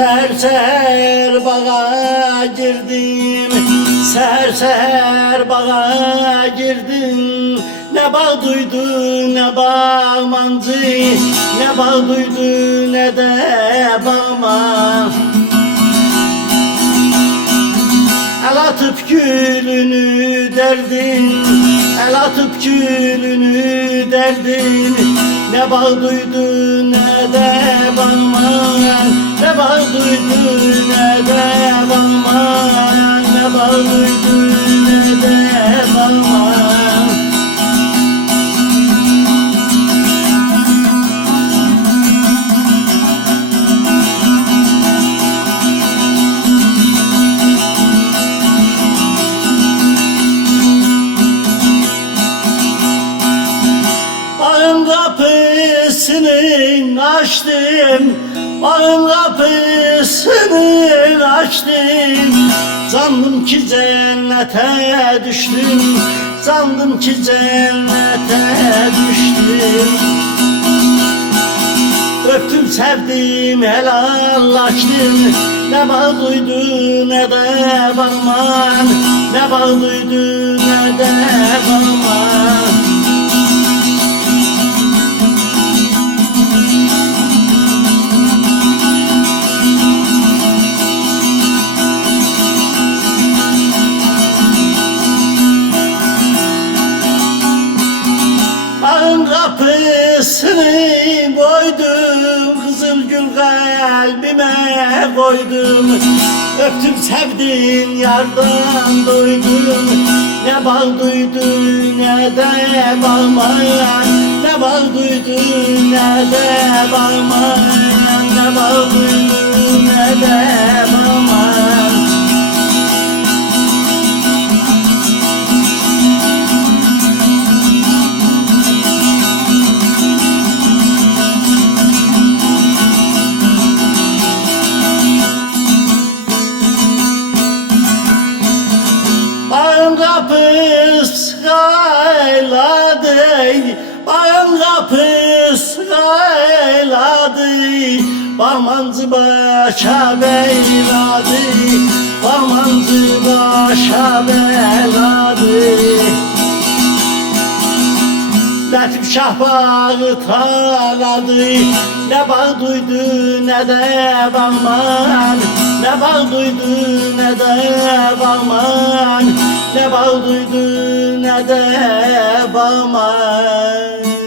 Ser bağa girdim, ser bağa girdim. Ne bağ duydu ne bağmancı, ne bağ duydu ne de bağman. El atıp gülünü derdin, el atıp gülünü derdin. Ne bağ duydu ne de bağman, ne bağ duydu ne de bağman, ne bağ duydu ne de bağman. Bağın kapısını açtım, bağın kapısını açtım. Sandım ki cennete düştüm, sandım ki cennete düştüm. Öptüm sevdim helallaştım. Ne bağ duydu ne de bağman, ne bağ duydu ne de bağman. Bağın kapısını koydum, kızıl gül kalbime koydum. Öptüm sevdim yardan doydum. Ne bağ duydu ne de bağmayan, ne bağ duydu ne de bağmayan, ne bağ duydu ne de bağmayan. Bağın kapısı kayladı, bağın kapısı kayladı. Bağmancı başa beyladı, bağmancı başa beyladı. Latif Şah bağı taladı. Ne bağ duydu ne de bağman, ne bağ duydu ne de bağman, ne bağ duydu ne de bağman.